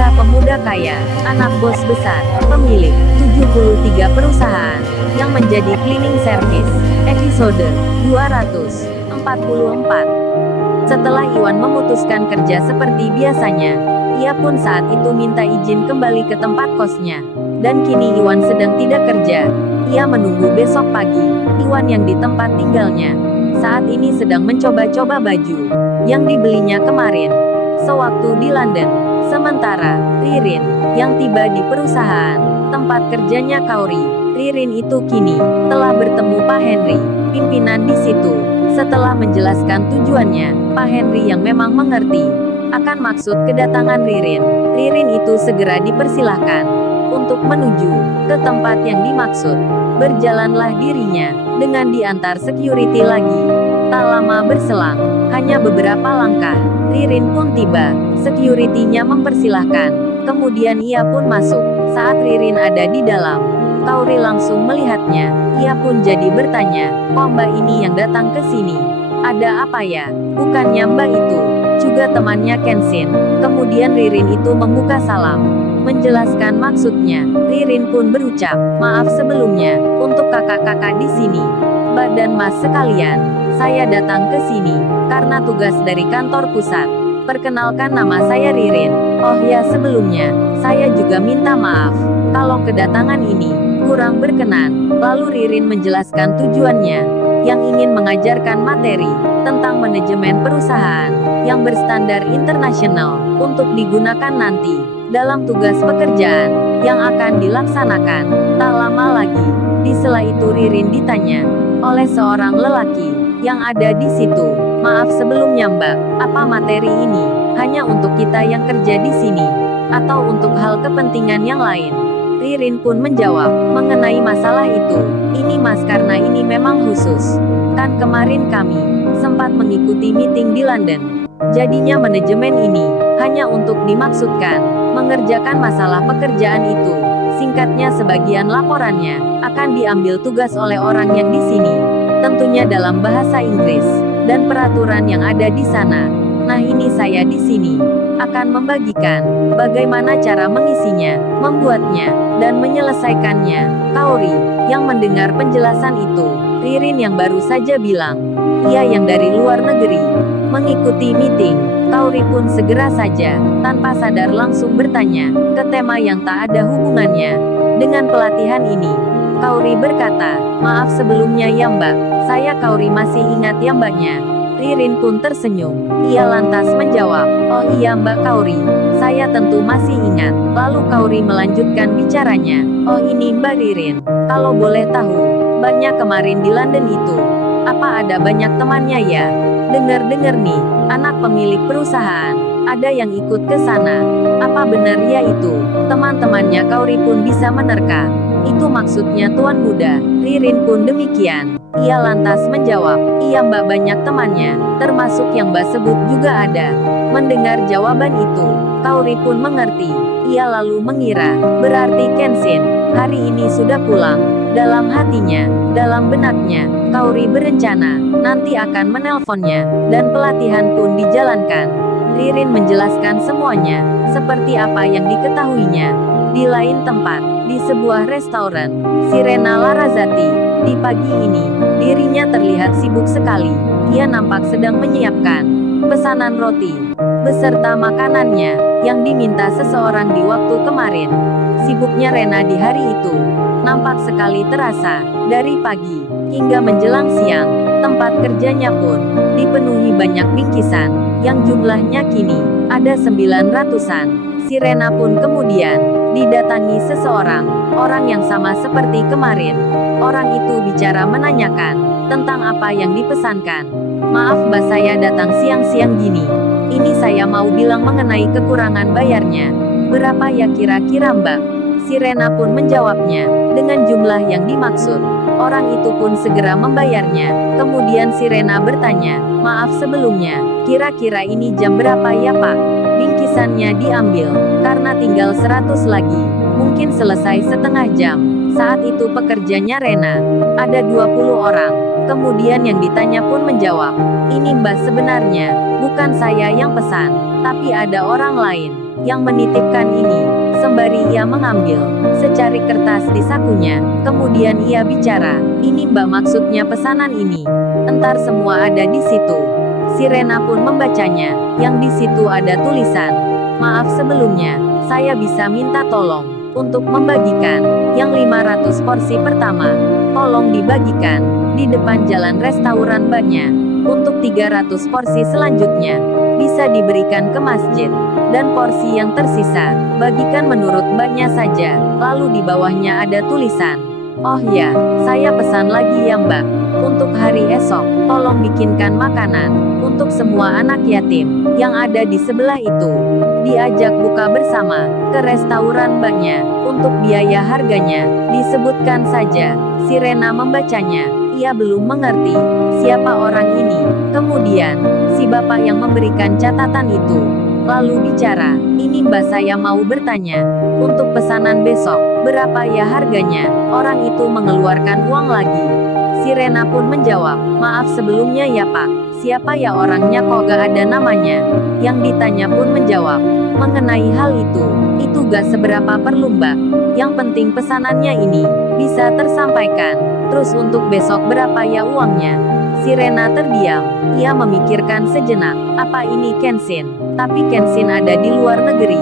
Kisah pemuda kaya, anak bos besar, pemilik 73 perusahaan, yang menjadi cleaning service. Episode 244. Setelah Iwan memutuskan kerja seperti biasanya, ia pun saat itu minta izin kembali ke tempat kosnya. Dan kini Iwan sedang tidak kerja. Ia menunggu besok pagi. Iwan yang di tempat tinggalnya saat ini sedang mencoba-coba baju yang dibelinya kemarin sewaktu di London. Sementara Ririn yang tiba di perusahaan tempat kerjanya Kauri. Ririn itu kini telah bertemu Pak Henry, pimpinan di situ. Setelah menjelaskan tujuannya, Pak Henry yang memang mengerti akan maksud kedatangan Ririn. Ririn itu segera dipersilahkan untuk menuju ke tempat yang dimaksud. Berjalanlah dirinya dengan diantar security lagi. Tak lama berselang, hanya beberapa langkah, Ririn pun tiba. Security-nya mempersilahkan. Kemudian ia pun masuk. Saat Ririn ada di dalam, Kauri langsung melihatnya. Ia pun jadi bertanya, "Kok Mbak ini yang datang ke sini? Ada apa ya?" "Bukannya Mbak itu juga temannya Kenshin?" Kemudian Ririn itu membuka salam, menjelaskan maksudnya. Ririn pun berucap, "Maaf sebelumnya, untuk kakak-kakak di sini. Mbak dan Mas sekalian, saya datang ke sini karena tugas dari kantor pusat. Perkenalkan nama saya Ririn. Oh ya sebelumnya, saya juga minta maaf kalau kedatangan ini kurang berkenan." Lalu Ririn menjelaskan tujuannya, yang ingin mengajarkan materi tentang manajemen perusahaan yang berstandar internasional untuk digunakan nanti dalam tugas pekerjaan yang akan dilaksanakan. Tak lama lagi, di sela itu Ririn ditanya oleh seorang lelaki yang ada di situ, "Maaf sebelumnya Mbak, apa materi ini hanya untuk kita yang kerja di sini, atau untuk hal kepentingan yang lain?" Ririn pun menjawab, "Mengenai masalah itu, ini Mas karena ini memang khusus. Kan kemarin kami sempat mengikuti meeting di London. Jadinya manajemen ini hanya untuk dimaksudkan mengerjakan masalah pekerjaan itu. Singkatnya sebagian laporannya akan diambil tugas oleh orang yang di sini. Tentunya dalam bahasa Inggris dan peraturan yang ada di sana. Nah ini saya di sini akan membagikan bagaimana cara mengisinya, membuatnya, dan menyelesaikannya." Kauri yang mendengar penjelasan itu, Ririn yang baru saja bilang, ia yang dari luar negeri mengikuti meeting. Kauri pun segera saja, tanpa sadar langsung bertanya ke tema yang tak ada hubungannya dengan pelatihan ini. Kauri berkata, "Maaf sebelumnya ya Mbak, saya Kauri masih ingat ya Mbaknya." Ririn pun tersenyum. Ia lantas menjawab, "Oh iya Mbak Kauri, saya tentu masih ingat." Lalu Kauri melanjutkan bicaranya, "Oh ini Mbak Ririn, kalau boleh tahu, Mbaknya kemarin di London itu, apa ada banyak temannya ya? Dengar-dengar nih, anak pemilik perusahaan, ada yang ikut ke sana. Apa benar ya itu?" Teman-temannya Kauri pun bisa menerka. "Itu maksudnya Tuan Muda." Ririn pun demikian. Ia lantas menjawab, "Iya Mbak banyak temannya, termasuk yang Mbak sebut juga ada." Mendengar jawaban itu, Kauri pun mengerti. Ia lalu mengira, berarti Kenshin hari ini sudah pulang. Dalam hatinya, dalam benaknya, Kauri berencana nanti akan menelponnya, dan pelatihan pun dijalankan. Ririn menjelaskan semuanya, seperti apa yang diketahuinya. Di lain tempat, di sebuah restoran, Sirena Larrazati, di pagi ini, dirinya terlihat sibuk sekali. Ia nampak sedang menyiapkan pesanan roti beserta makanannya yang diminta seseorang di waktu kemarin. Sibuknya Rena di hari itu nampak sekali terasa. Dari pagi hingga menjelang siang, tempat kerjanya pun dipenuhi banyak bingkisan yang jumlahnya kini ada 900-an. Sirena pun kemudian didatangi seseorang, orang yang sama seperti kemarin. Orang itu bicara menanyakan tentang apa yang dipesankan. "Maaf Mbak, saya datang siang-siang gini. Ini saya mau bilang mengenai kekurangan bayarnya. Berapa ya kira-kira Mbak?" Sirena pun menjawabnya dengan jumlah yang dimaksud. Orang itu pun segera membayarnya. Kemudian Sirena bertanya, "Maaf sebelumnya, kira-kira ini jam berapa ya Pak?" Bingkisannya diambil, karena tinggal 100 lagi. Mungkin selesai setengah jam. Saat itu pekerjanya Rena. Ada 20 orang. Kemudian yang ditanya pun menjawab, "Ini Mbak sebenarnya, bukan saya yang pesan, tapi ada orang lain yang menitipkan ini." Sembari ia mengambil secari kertas di sakunya, kemudian ia bicara, "Ini Mbak maksudnya pesanan ini. Entar semua ada di situ." Si Rena pun membacanya, yang di situ ada tulisan, "Maaf sebelumnya, saya bisa minta tolong untuk membagikan yang 500 porsi pertama. Tolong dibagikan di depan jalan restoran Mbaknya. Untuk 300 porsi selanjutnya bisa diberikan ke masjid. Dan porsi yang tersisa, bagikan menurut Mbaknya saja." Lalu di bawahnya ada tulisan, "Oh ya, saya pesan lagi ya Mbak. Untuk hari esok, tolong bikinkan makanan untuk semua anak yatim yang ada di sebelah itu. Diajak buka bersama ke restoran Mbaknya. Untuk biaya harganya, disebutkan saja." Si Rena membacanya. Ia belum mengerti siapa orang ini. Kemudian, si bapak yang memberikan catatan itu lalu bicara, "Ini Mbak saya mau bertanya, untuk pesanan besok, berapa ya harganya?" Orang itu mengeluarkan uang lagi. Si Rena pun menjawab, "Maaf sebelumnya ya Pak, siapa ya orangnya kok gak ada namanya?" Yang ditanya pun menjawab, "Mengenai hal itu gak seberapa perlu Mbak. Yang penting pesanannya ini bisa tersampaikan. Terus untuk besok berapa ya uangnya?" Si Rena terdiam. Ia memikirkan sejenak, apa ini Kenshin? Tapi Kenshin ada di luar negeri.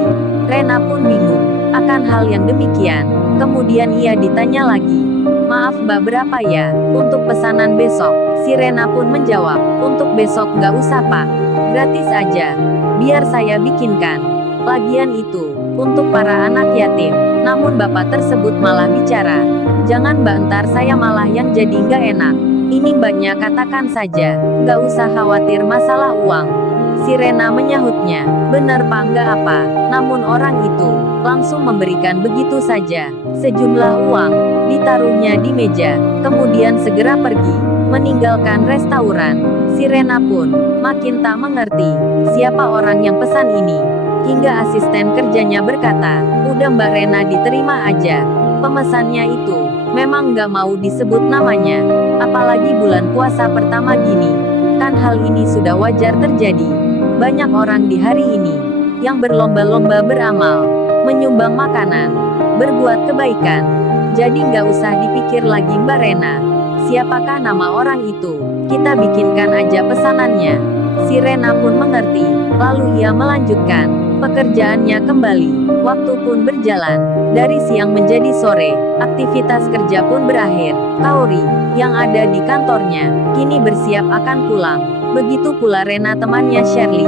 Rena pun bingung akan hal yang demikian. Kemudian ia ditanya lagi, "Maaf Mbak berapa ya untuk pesanan besok?" Si Rena pun menjawab, "Untuk besok nggak usah Pak. Gratis aja. Biar saya bikinkan. Lagian itu untuk para anak yatim." Namun bapak tersebut malah bicara, "Jangan Mbak, ntar saya malah yang jadi nggak enak. Ini Mbaknya katakan saja, nggak usah khawatir masalah uang." Si Rena menyahutnya, "Bener Pak nggak apa." Namun orang itu langsung memberikan begitu saja sejumlah uang, ditaruhnya di meja, kemudian segera pergi, meninggalkan restoran. Si Rena pun makin tak mengerti siapa orang yang pesan ini. Hingga asisten kerjanya berkata, "Udah Mbak Rena diterima aja. Pemesannya itu memang nggak mau disebut namanya. Apalagi bulan puasa pertama gini. Kan hal ini sudah wajar terjadi. Banyak orang di hari ini yang berlomba-lomba beramal, menyumbang makanan, berbuat kebaikan. Jadi nggak usah dipikir lagi Mbak Rena. Siapakah nama orang itu? Kita bikinkan aja pesanannya." Si Rena pun mengerti. Lalu ia melanjutkan pekerjaannya kembali. Waktu pun berjalan. Dari siang menjadi sore, aktivitas kerja pun berakhir. Kaori, yang ada di kantornya, kini bersiap akan pulang. Begitu pula Rena temannya Shirley.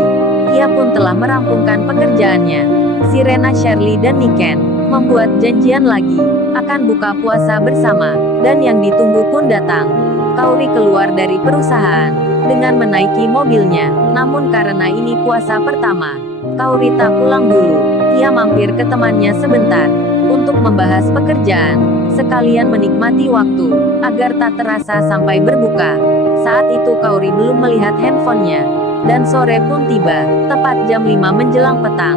Ia pun telah merampungkan pekerjaannya. Si Rena, Shirley dan Niken membuat janjian lagi akan buka puasa bersama. Dan yang ditunggu pun datang. Kaori keluar dari perusahaan dengan menaiki mobilnya. Namun karena ini puasa pertama, Kaori tak pulang dulu. Ia mampir ke temannya sebentar untuk membahas pekerjaan, sekalian menikmati waktu agar tak terasa sampai berbuka. Saat itu Kaori belum melihat handphonenya. Dan sore pun tiba, tepat jam 5 menjelang petang.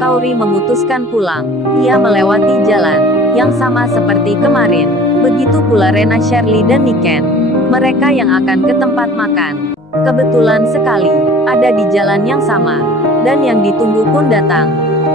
Kaori memutuskan pulang. Ia melewati jalan yang sama seperti kemarin. Begitu pula Rena, Shirley dan Niken. Mereka yang akan ke tempat makan. Kebetulan sekali, ada di jalan yang sama. Dan yang ditunggu pun datang.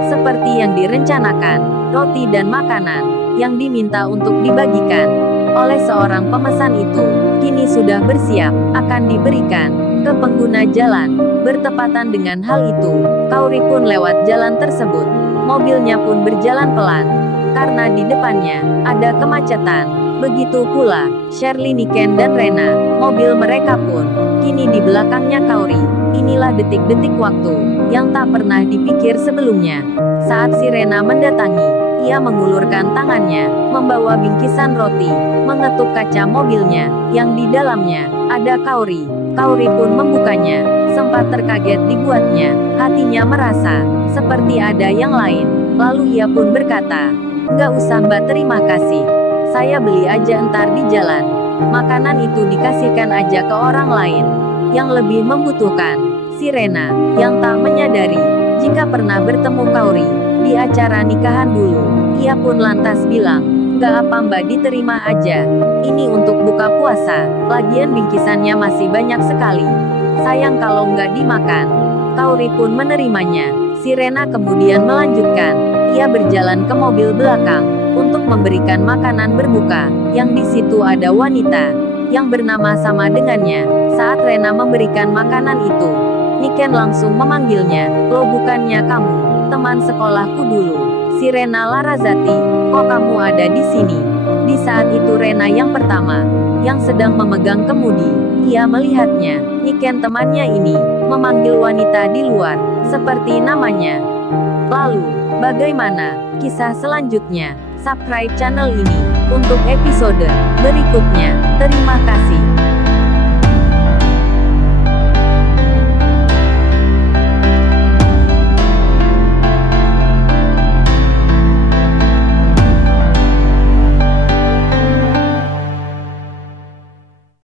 Seperti yang direncanakan, roti dan makanan yang diminta untuk dibagikan oleh seorang pemesan itu, kini sudah bersiap, akan diberikan ke pengguna jalan. Bertepatan dengan hal itu, Kaori pun lewat jalan tersebut. Mobilnya pun berjalan pelan, karena di depannya ada kemacetan. Begitu pula Shirley, Niken dan Rena. Mobil mereka pun kini di belakangnya Kaori. Inilah detik-detik waktu yang tak pernah dipikir sebelumnya. Saat si Rena mendatangi, ia mengulurkan tangannya, membawa bingkisan roti, mengetuk kaca mobilnya, yang di dalamnya ada Kaori. Kaori pun membukanya, sempat terkaget dibuatnya. Hatinya merasa seperti ada yang lain. Lalu ia pun berkata, "Nggak usah Mbak, terima kasih. Saya beli aja ntar di jalan. Makanan itu dikasihkan aja ke orang lain yang lebih membutuhkan." Si Rena, yang tak menyadari jika pernah bertemu Kaori di acara nikahan dulu, ia pun lantas bilang, Enggak apa Mbak, diterima aja. Ini untuk buka puasa. Lagian bingkisannya masih banyak sekali. Sayang kalau nggak dimakan. Kauri pun menerimanya. Si Rena kemudian melanjutkan. Ia berjalan ke mobil belakang untuk memberikan makanan berbuka. Yang di situ ada wanita yang bernama sama dengannya. Saat Rena memberikan makanan itu, Niken langsung memanggilnya. Lo bukannya kamu teman sekolahku dulu? Si Rena Larrazati, kok kamu ada di sini? Di saat itu Rena yang pertama, yang sedang memegang kemudi, ia melihatnya. Niken temannya ini, memanggil wanita di luar, seperti namanya. Lalu, bagaimana kisah selanjutnya? Subscribe channel ini, untuk episode berikutnya. Terima kasih.